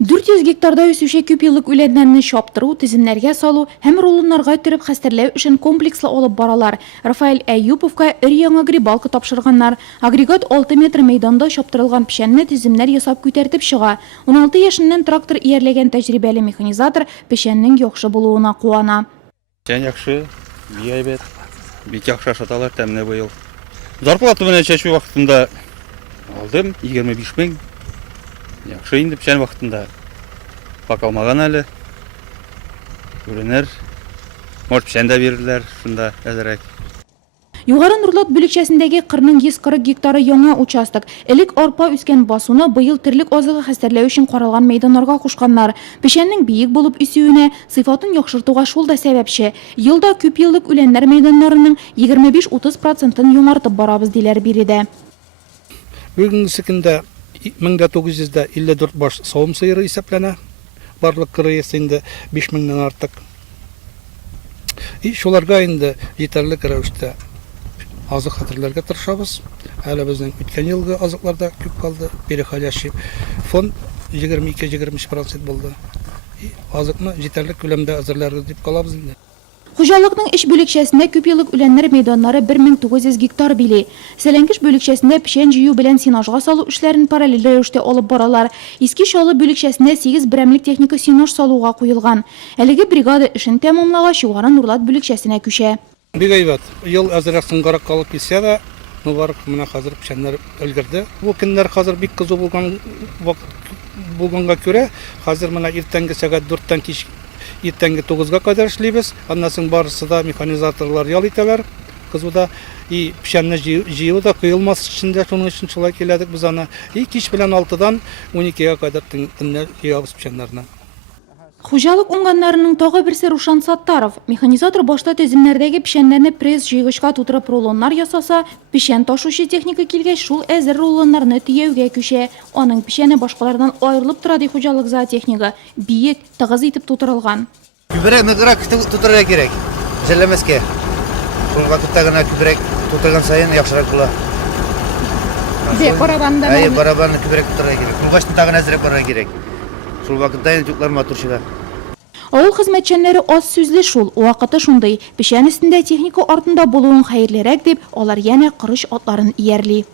400 гектарда үсүшө көп йыллык үләннәрне чаптыру, тизимнәргә салу һәм рулоннарга төреп хәстәрләү өчен комплекслы алып баралар. Рафаэль Әйюповка өр-яңа грибалка тапшырганнар. Агрегат 6 метр мәйданда чаптырылган пешәнне тизимнәр ясап күтәртеп чыга. 16 яшеннән трактор иярләгән тәҗрибәле механизатор пешәннең яхшы булуына куана. Пешән яхшы, бик бик яхшы ашаталар тәмле быел. Зарплата менә чәчү вакытында алдым 25 мең. Яхшы инде пешән вакытында пакалмаган әле. Күренер. Может пешән дә бирерләр, шунда әзрәк. Югары Нурлат бүлекчәсендәге 140 гектары яңа участок. Элек арпа үскән басуны быел терлек азыгы хәстәрләү өчен каралган мәйданнарга кушканнар. Пешәннең биек булып үсүенә, сыйфатын яхшыртуга шул да сәбәпче. Елда күп йыллык үләннәр мәйданнарының 25-30% яңартып барабыз диләр биредә. Бүгенге көндә 1954 баш савым сыеры исәпләнә. Барлык кырыйсы инде 5000-нән артык. Шуларга инде җитәрлек рәвештә азык хәтерләргә тырышабыз. Әле безнең үткән елгы азыкларда күп калды. Переходящий фонд 22-23% булды. Азыкны җитәрлек күләмдә әзерләргә дип калабыз инде. Хуҗалыкның эш бүлекчәсендә күп йыллык үләннәр мәйданнары 1900 гектар били. Сәләңкеш бүлекчәсендә пешән җыю белән синажга салу эшләрен параллель рәвештә алып баралар. Иске Чалы бүлекчәсендә 8 берәмлек техника синаж салуга куелган. Әлеге бригада эшен тәмамлагач Югары Нурлат бүлекчәсенә күчә. Бик әйбәт. Ел әзрәк соңгарак калып килсә дә, бар менә хәзер пешәннәр өлгерде. Бу көннәр хәзер бик кызу булганга күрә, хәзер менә иртәнге сәгать 4-тән кич иртәнге 9-га кадәр эшлибез. Аннан соң барысы да механизаторлар ял итәләр. Кызуда пешәнне җыю да кыелмас өчен дә шуның өчен шулай киләдек без аны. Кич белән 6-дан 12-гә кадәр төннәр җыябыз пешәннәрне. Хуҗалык уңганнарының тагы берсе Рушан Саттаров. Механизатор башта теземнәрдәге пешәннәрне пресс җыйгычка тутырып рулоннар ясаса, пешән ташучы техника килгәч шул әзер рулоннарны төяүгә күчә. Аның пешәне башкалардан аерылып тора ди хуҗалык зоотехника. Биек, тыгыз итеп тутырылган. Күбрәк ныграк тутырырга кирәк. Җәлләмәскә. Шул вакытта гына күбрәк тутырган саен яхшырак була. Барабанда. Барабанны күбрәк тутырырга кирәк. Кулгачны тагын әзрәк барырга кирәк. Шул вакытта юклар матур чыга. Авыл хезмәтчәннәре аз сүзле шул, вакыты шундый. Пешән өстендә техника артында булуын хәерлерәк дип, алар янә кырыч атларын иярли.